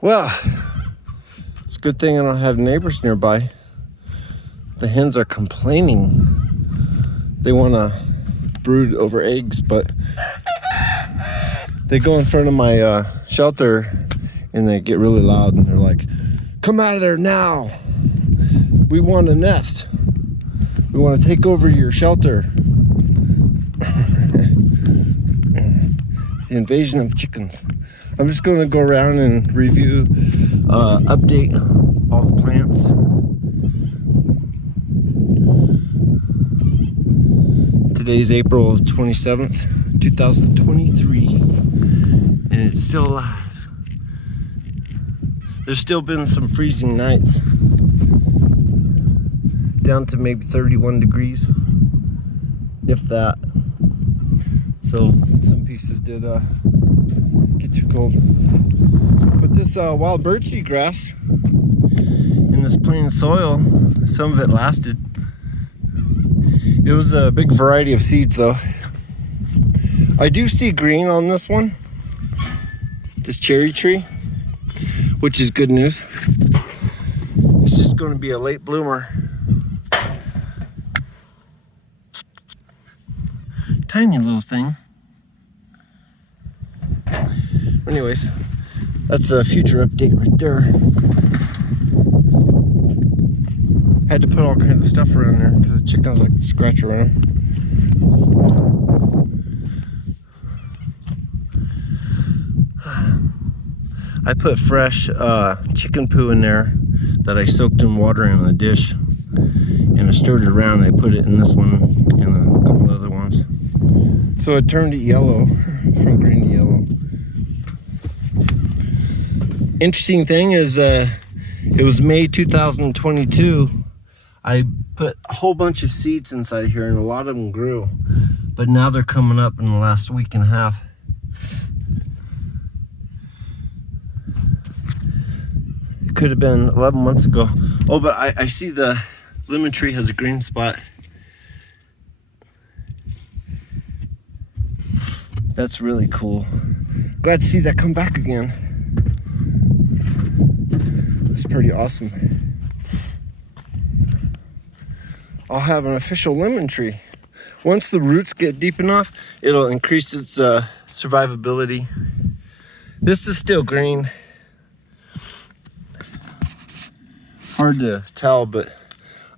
Well, it's a good thing I don't have neighbors nearby. The hens are complaining. They want to brood over eggs, but they go in front of my shelter and they get really loud and they're like, "Come out of there now. We want a nest. We want to take over your shelter." The invasion of chickens. I'm just going to go around and review, update all the plants. Today's April 27th, 2023, and it's still alive. There's still been some freezing nights, down to maybe 31 degrees, if that. So some pieces did get too cold. But this wild birdseed grass in this plain soil, some of it lasted. It was a big variety of seeds though. I do see green on this one, this cherry tree, which is good news. It's just going to be a late bloomer. Tiny little thing. Anyways, that's a future update right there. Had to put all kinds of stuff around there because the chickens like to scratch around. I put fresh chicken poo in there that I soaked in water in a dish, and I stirred it around. I put it in this one and a couple other ones. So it turned it yellow, from green to yellow. Interesting thing is, it was May 2022. I put a whole bunch of seeds inside of here, and a lot of them grew. But now they're coming up in the last week and a half. It could have been 11 months ago. Oh, but I see the lemon tree has a green spot. That's really cool. Glad to see that come back again. That's pretty awesome. I'll have an official lemon tree. Once the roots get deep enough, it'll increase its survivability. This is still green. Hard to tell, but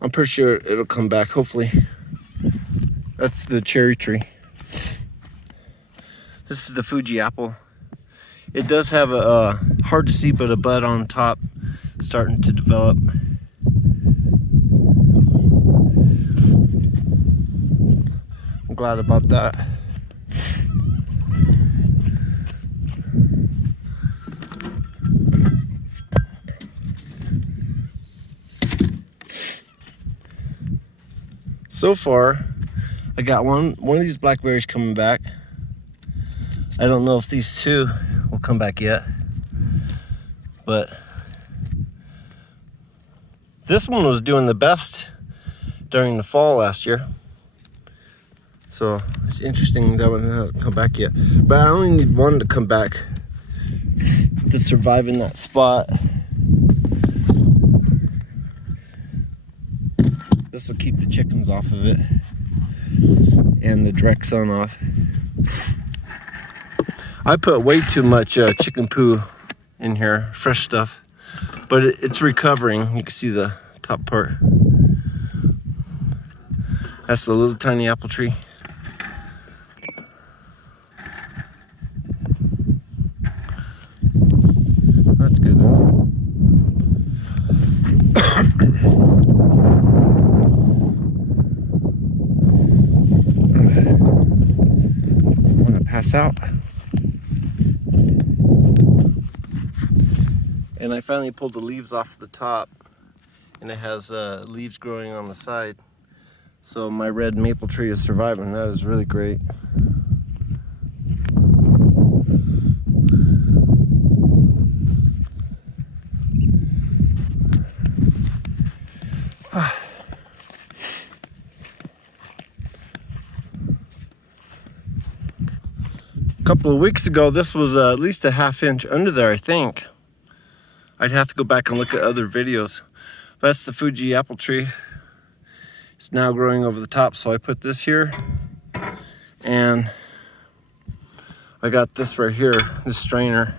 I'm pretty sure it'll come back, hopefully. That's the cherry tree. This is the Fuji apple. It does have a hard to see, but a bud on top starting to develop. I'm glad about that. So far, I got one of these blackberries coming back. I don't know if these two will come back yet, but this one was doing the best during the fall last year. So it's interesting that one hasn't come back yet. But I only need one to come back to survive in that spot. This will keep the chickens off of it and the direct sun off. I put way too much chicken poo in here, fresh stuff, but it's recovering. You can see the top part. That's the little tiny apple tree. That's good, huh? I'm gonna pass out. And I finally pulled the leaves off the top, and it has leaves growing on the side. So my red maple tree is surviving. That is really great. A couple of weeks ago, this was at least a half inch under there, I think. I'd have to go back and look at other videos. That's the Fuji apple tree. It's now growing over the top, so I put this here. And I got this right here, this strainer.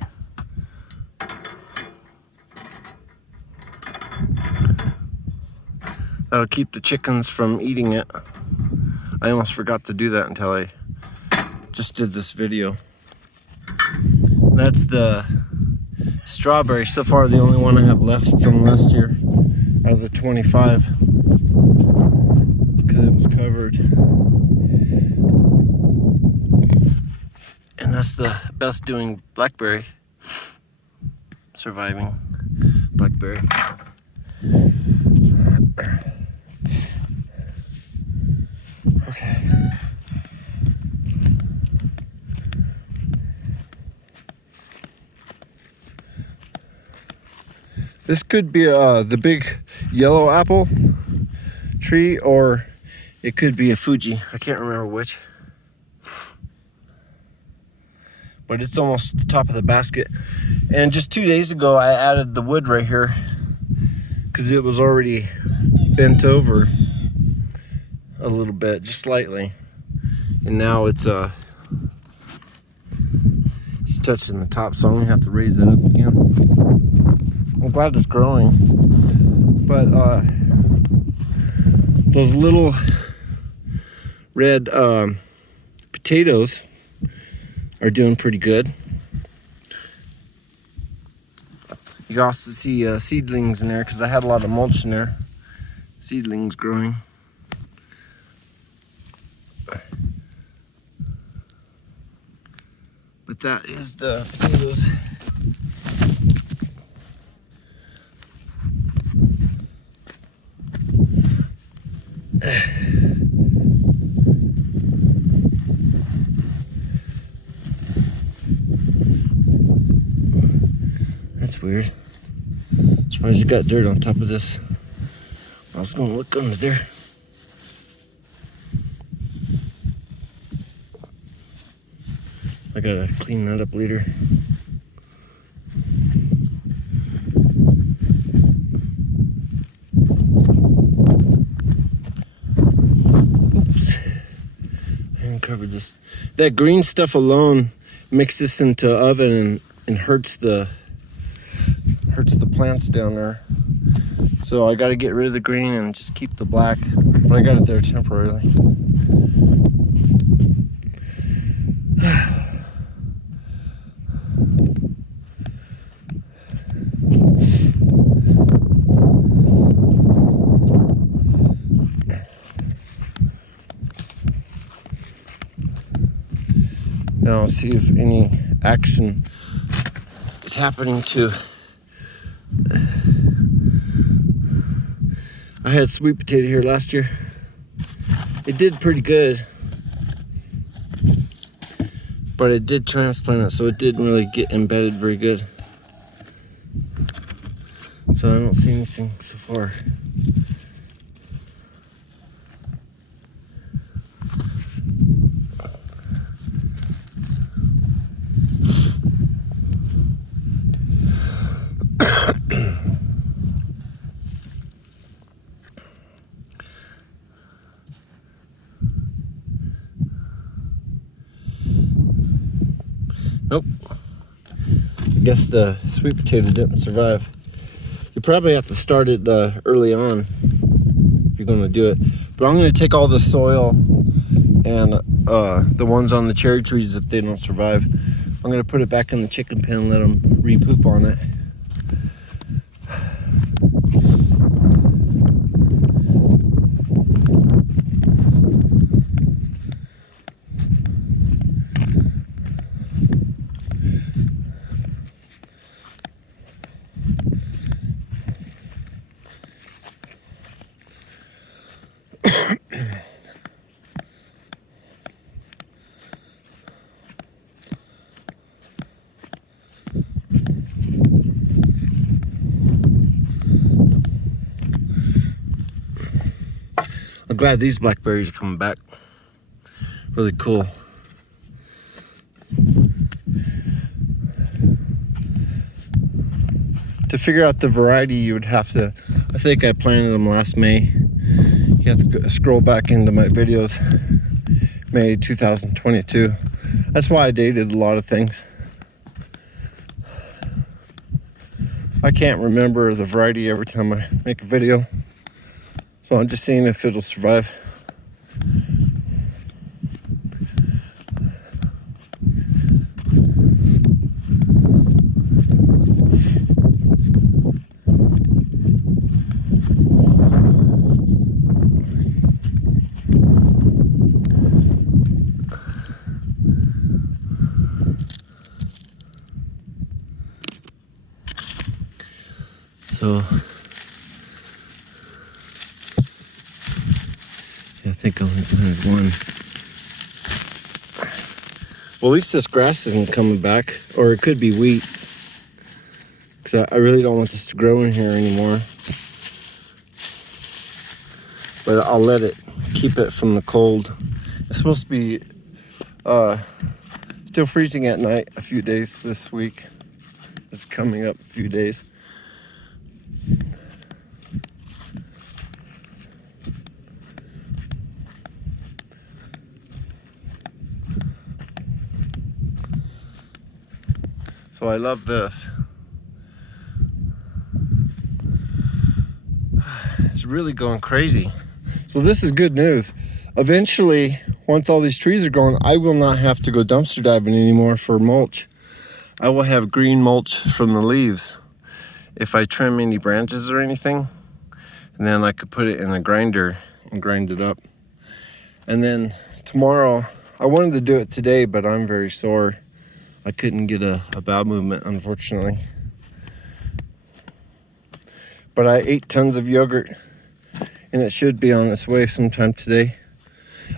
That'll keep the chickens from eating it. I almost forgot to do that until I just did this video. That's the strawberry. So far the only one I have left from last year out of the 25, because it was covered. And that's the best doing blackberry. Surviving blackberry. Okay. This could be the big yellow apple tree, or it could be a Fuji. I can't remember which. But it's almost the top of the basket. And just 2 days ago, I added the wood right here because it was already bent over a little bit, just slightly. And now it's touching the top, so I'm gonna have to raise it up again. I'm glad it's growing, but those little red potatoes are doing pretty good. You can also see seedlings in there because I had a lot of mulch in there. Seedlings growing. But that is the potatoes. That's weird. Surprised it got dirt on top of this. I was gonna look under there. I gotta clean that up later. Oops. I haven't covered this. That green stuff alone makes this into oven and hurts the plants down there. So I gotta get rid of the green and just keep the black. But I got it there temporarily. Now I'll see if any action is happening to. I had sweet potato here last year. It did pretty good, but it did transplant it, so it didn't really get embedded very good. So I don't see anything so far. Nope. I guess the sweet potato didn't survive. You probably have to start it early on if you're going to do it. But I'm going to take all the soil and the ones on the cherry trees, if they don't survive, I'm going to put it back in the chicken pen and let them re-poop on it. I'm glad these blackberries are coming back. Really cool. to figure out the variety, you would have to, I think I planted them last May. You have to scroll back into my videos, May 2022. That's why I dated a lot of things. I can't remember the variety every time I make a video, so I'm just seeing if it'll survive. So, yeah, I think I only planted one. Well, at least this grass isn't coming back, or it could be wheat. Because I really don't want this to grow in here anymore. But I'll let it, keep it from the cold. It's supposed to be still freezing at night a few days this week. This is coming up a few days. So I love this. It's really going crazy. So this is good news. Eventually, once all these trees are gone, I will not have to go dumpster diving anymore for mulch. I will have green mulch from the leaves. If I trim any branches or anything, and then I could put it in a grinder and grind it up. And then tomorrow, I wanted to do it today, but I'm very sore. I couldn't get a bowel movement, unfortunately. But I ate tons of yogurt, and it should be on its way sometime today.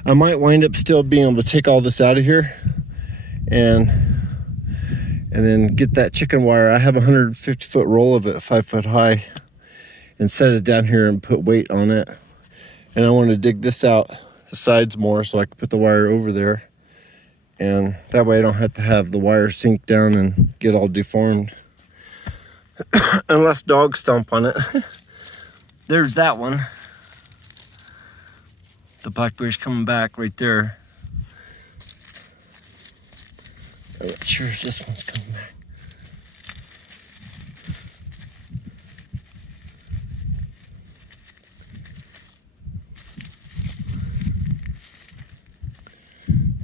I might wind up still being able to take all this out of here and then get that chicken wire. I have a 150-foot roll of it, 5 foot high, and set it down here and put weight on it. And I want to dig this out, the sides more, so I can put the wire over there. And that way I don't have to have the wire sink down and get all deformed. Unless dogs stomp on it. There's that one. The blackberry's coming back right there. I'm not sure if this one's coming back.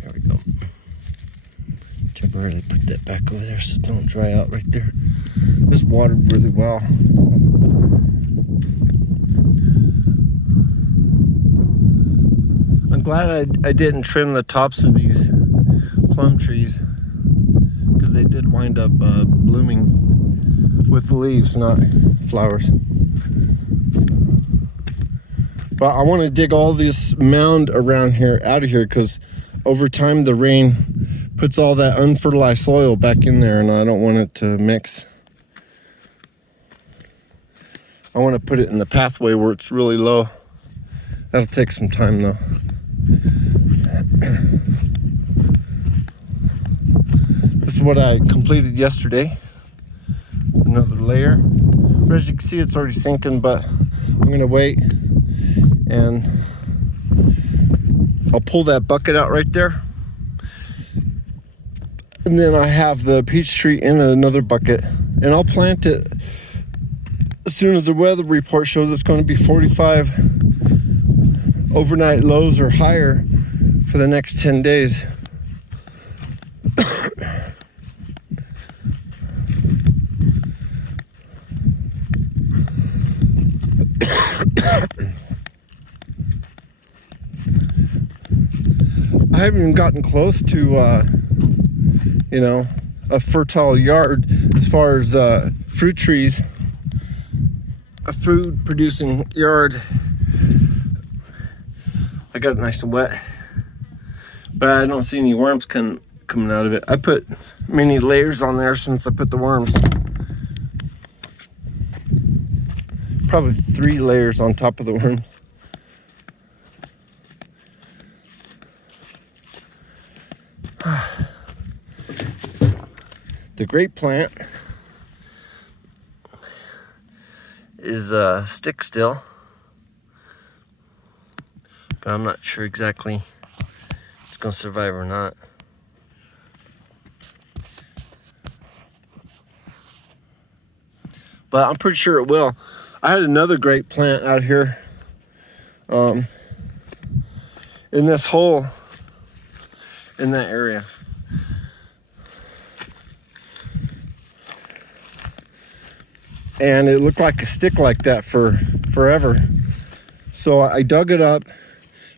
There we go. Temporarily put that back over there so it don't dry out right there. This watered really well. I'm glad I didn't trim the tops of these plum trees, because they did wind up blooming with leaves, not flowers. But I want to dig all this mound around here out of here, because over time the rain puts all that unfertilized soil back in there, and I don't want it to mix. I want to put it in the pathway where it's really low. That'll take some time though. This is what I completed yesterday. Another layer. But as you can see, it's already sinking, but I'm gonna wait and I'll pull that bucket out right there. And then I have the peach tree in another bucket, and I'll plant it as soon as the weather report shows it's going to be 45 overnight lows or higher for the next 10 days. I haven't even gotten close to, a fertile yard as far as fruit trees. A food producing yard. I got it nice and wet, but I don't see any worms coming out of it. I put many layers on there since I put the worms. Probably 3 layers on top of the worms. The grape plant is stick still, but I'm not sure exactly if it's gonna survive or not. But I'm pretty sure it will. I had another great plant out here in this hole in that area. And it looked like a stick like that for forever. So I dug it up,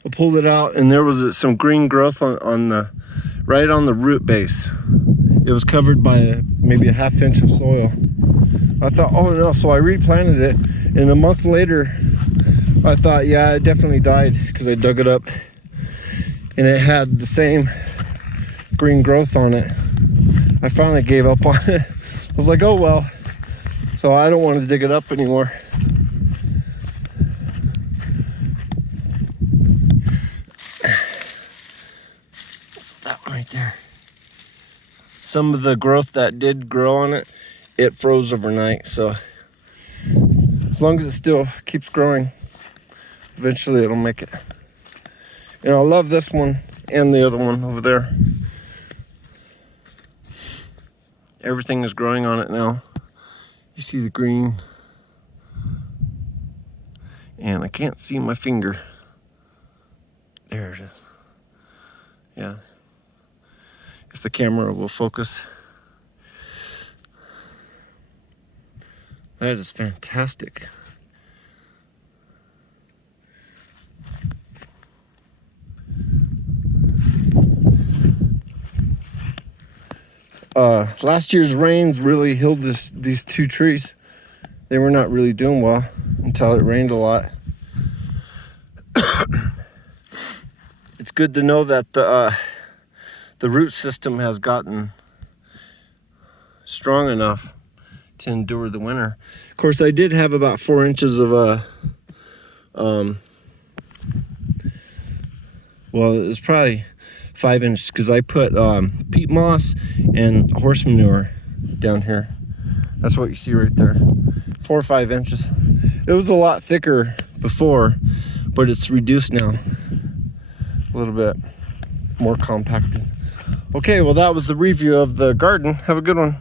I pulled it out, and there was some green growth on the right on the root base. It was covered by maybe a ½ inch of soil. I thought, oh no, so I replanted it, and a month later, I thought, yeah, it definitely died because I dug it up, and it had the same green growth on it. I finally gave up on it. I was like, oh well, so I don't want to dig it up anymore. So that one right there. Some of the growth that did grow on it, it froze overnight, so as long as it still keeps growing, eventually it'll make it. And I love this one and the other one over there. Everything is growing on it now. You see the green, and I can't see my finger. There it is. Yeah, if the camera will focus. That is fantastic. Last year's rains really healed these two trees. They were not really doing well until it rained a lot. It's good to know that the root system has gotten strong enough to endure the winter. Of course, I did have about 4 inches of well, it was probably 5 inches because I put peat moss and horse manure down here. That's what you see right there. 4 or 5 inches. It was a lot thicker before, but it's reduced now. A little bit more compacted. Okay, well, that was the review of the garden. Have a good one.